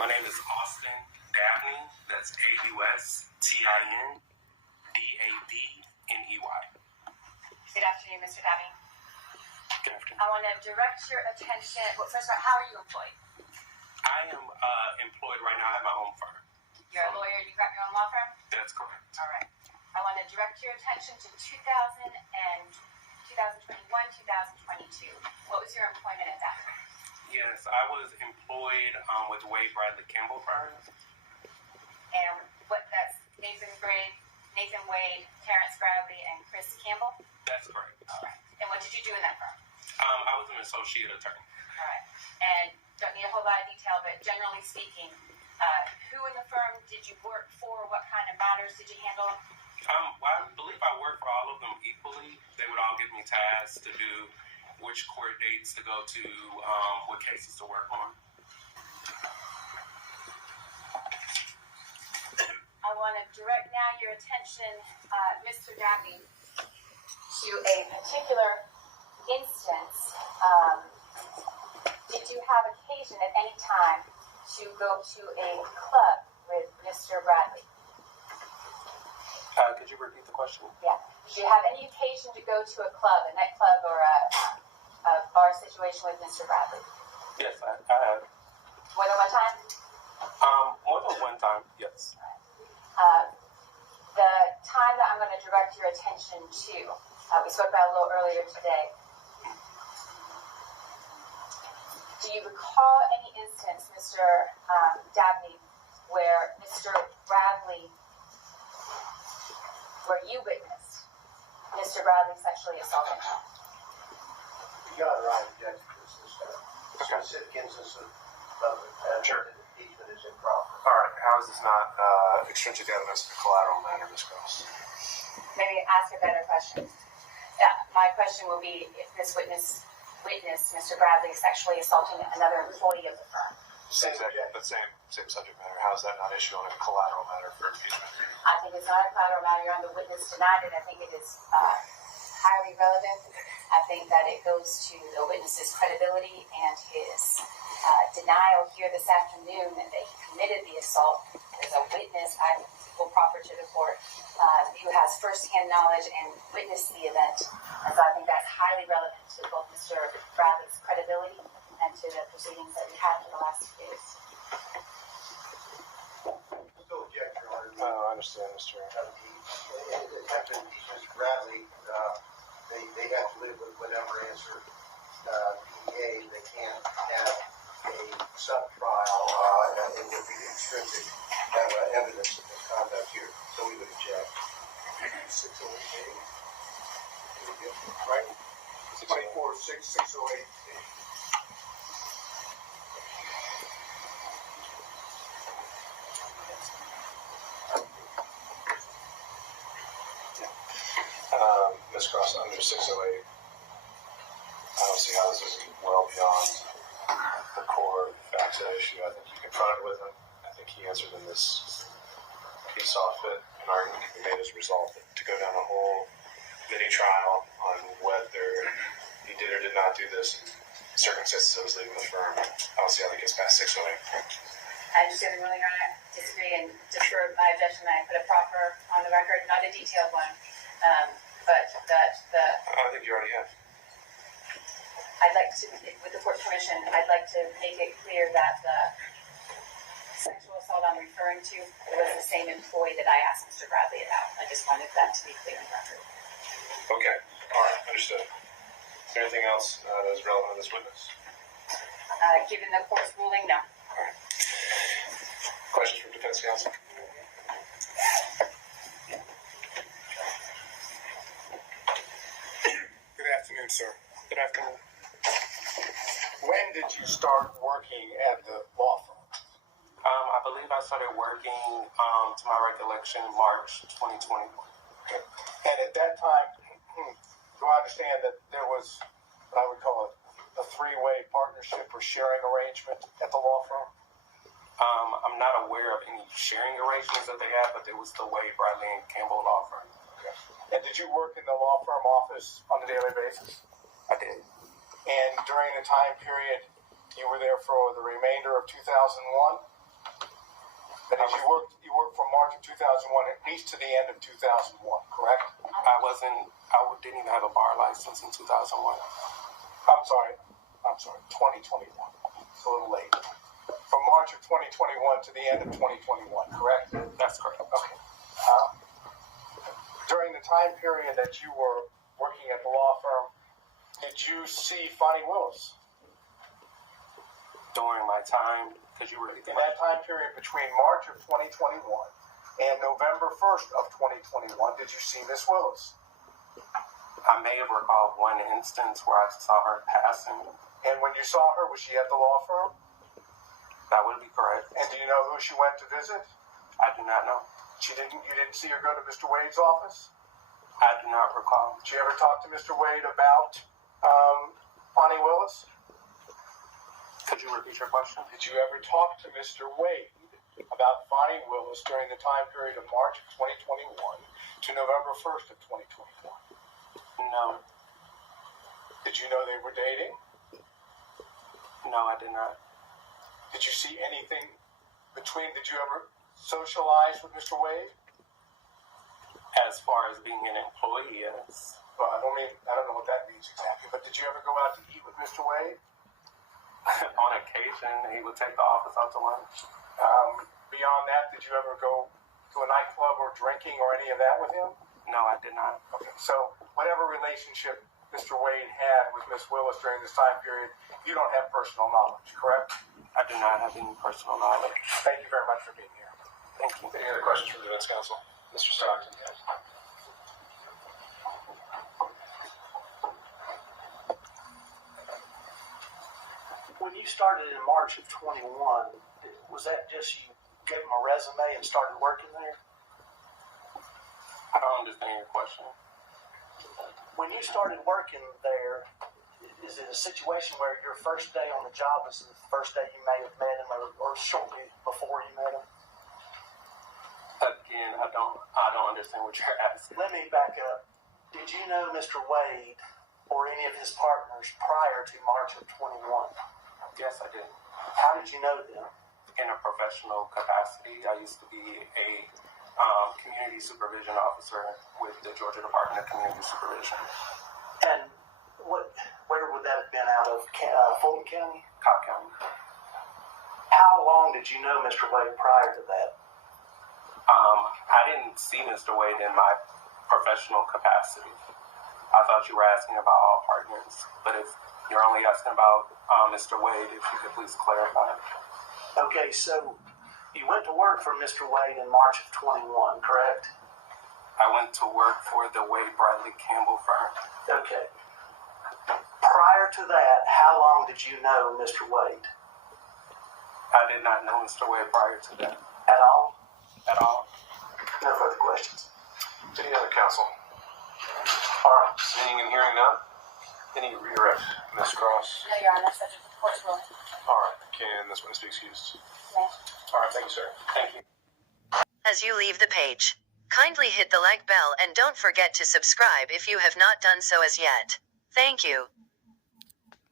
My name is Austin Dabney. That's AUSTINDABNEY. Good afternoon, Mr. Dabney. Good afternoon. I want to direct your attention. Well, first of all, how are you employed? I am employed right now at my own firm. You're a lawyer. You got your own law firm? That's correct. All right. I want to direct your attention to 2021, 2022. What was your employment at that time? Yes, I was employed with Wade Bradley Campbell firm. And that's Nathan Wade, Terrence Bradley, and Chris Campbell? That's correct. All right. And what did you do in that firm? I was an associate attorney. All right. And don't need a whole lot of detail, but generally speaking, who in the firm did you work for? What kind of matters did you handle? Well, I believe I worked for all of them equally. They would all give me tasks to do, which court dates to go to, what cases to work on. I want to direct now your attention, Mr. Dabney, to a particular instance. Did you have occasion at any time to go to a club with Mr. Bradley? Could you repeat the question? Yeah. Did you have any occasion to go to a club, a nightclub, or a bar situation with Mr. Bradley? Yes, I have. More than one time? More than one time, yes. The time that I'm going to direct your attention to, we spoke about a little earlier today. Do you recall any instance, Mr. Dabney, where Mr. Bradley, where you witnessed Mr. Bradley sexually assaulting him? Your Honor, I object to this specific instance of impeachment is improper. All right, how is this not extrinsic evidence of a collateral matter, Ms. Gross? Maybe ask a better question. Yeah, my question will be if this witness witnessed Mr. Bradley sexually assaulting another employee of the firm. Same subject matter. How is that not issue on a collateral matter for impeachment? I think it's not a collateral matter. You're on the witness denied it. I think it is highly relevant. I think that it goes to the witness's credibility and his denial here this afternoon that he committed the assault. There's a witness I will proffer to the court who has firsthand knowledge and witnessed the event. And so I think that's highly relevant to both Mr. Bradley's credibility and to the proceedings that we had for the last 2 days. Still object, Your Honor. I understand, Mr. In the attempt to impeach Mr. Bradley, they have to live with whatever answer he gave. They can't have a sub-trial. It would be extrinsic evidence of misconduct here. So we would object. 608A. Right? 24-6-608. Ms. Cross, under 608, I don't see how this is well beyond the core facts of the issue. I think you confronted with him. I think he answered in this. He saw fit an argument to be made as a result to go down a whole mini trial on whether he did or did not do this in circumstances of his leaving the firm. I don't see how that gets past 608. I understand the ruling, Your Honor. Disagree and defer my objection that I put a proffer on the record, not a detailed one, but that I think you already have. I'd like to, with the court's permission, I'd like to make it clear that the sexual assault I'm referring to was the same employee that I asked Mr. Bradley about. I just wanted that to be clear on the record. Okay. All right. Understood. Is there anything else that is relevant to this witness? Given the court's ruling, no. All right. Questions from defense counsel? Good afternoon, sir. Good afternoon. When did you start working at the law firm? I believe I started working, to my recollection, March 2021. Okay. And at that time, do I understand that there was what I would call a three-way partnership or sharing arrangement at the law firm? I'm not aware of any sharing arrangements that they had, but there was the Wade Bradley and Campbell law firm. Okay. And did you work in the law firm office on a daily basis? I did. And during the time period, you were there for the remainder of 2001? That is, you worked from March of 2001 at least to the end of 2001, correct? I didn't even have a bar license in 2001. I'm sorry, 2021. It's a little late. From March of 2021 to the end of 2021, correct? That's correct. Okay. During the time period that you were working at the law firm, did you see Fani Willis? During my time, because you were In that time period between March of 2021 and November 1st of 2021, did you see Miss Willis? I may have recalled one instance where I saw her passing. And when you saw her, was she at the law firm? That would be correct. And do you know who she went to visit? I do not know. You didn't see her go to Mr. Wade's office? I do not recall. Did you ever talk to Mr. Wade about Fani Willis? Could you repeat your question? Did you ever talk to Mr. Wade about Fani Willis during the time period of March of 2021 to November 1st of 2021? No. Did you know they were dating? No, I did not. Did you see anything did you ever socialize with Mr. Wade? As far as being an employee, yes. Well, I don't know what that means exactly, but did you ever go out to eat with Mr. Wade? On occasion, he would take the office out to lunch. Beyond that, did you ever go to a nightclub or drinking or any of that with him? No, I did not. Okay, so whatever relationship Mr. Wade had with Miss Willis during this time period, you don't have personal knowledge, correct? I do not have any personal knowledge. Thank you very much for being here. Thank you. Any other questions from the defense counsel? Mr. Stockton. When you started in March of 21, was that just you gave them a resume and started working there? I don't understand your question. When you started working there, is it a situation where your first day on the job was the first day you may have met him or shortly before you met him? Again, I don't understand what you're asking. Let me back up. Did you know Mr. Wade or any of his partners prior to March of 21? Yes, I did. How did you know them? In a professional capacity, I used to be a community supervision officer with the Georgia Department of Community Supervision. And where would that have been out of? Fulton County? Cobb County. How long did you know Mr. Wade prior to that? I didn't see Mr. Wade in my professional capacity. I thought you were asking about all partners, but if you're only asking about Mr. Wade, if you could please clarify. Okay, so you went to work for Mr. Wade in March of 21, correct? I went to work for the Wade Bradley Campbell firm. Okay. Prior to that, how long did you know Mr. Wade? I did not know Mr. Wade prior to that. At all? At all. No further questions. Any other counsel? All right. Seeing and hearing none? Any redirect? Ms. Cross? No, Your Honor, subject to the court's ruling. All right. Can this witness be excused? Ma'am. All right. Thank you, sir. Thank you. As you leave the page, kindly hit the like bell and don't forget to subscribe if you have not done so as yet. Thank you.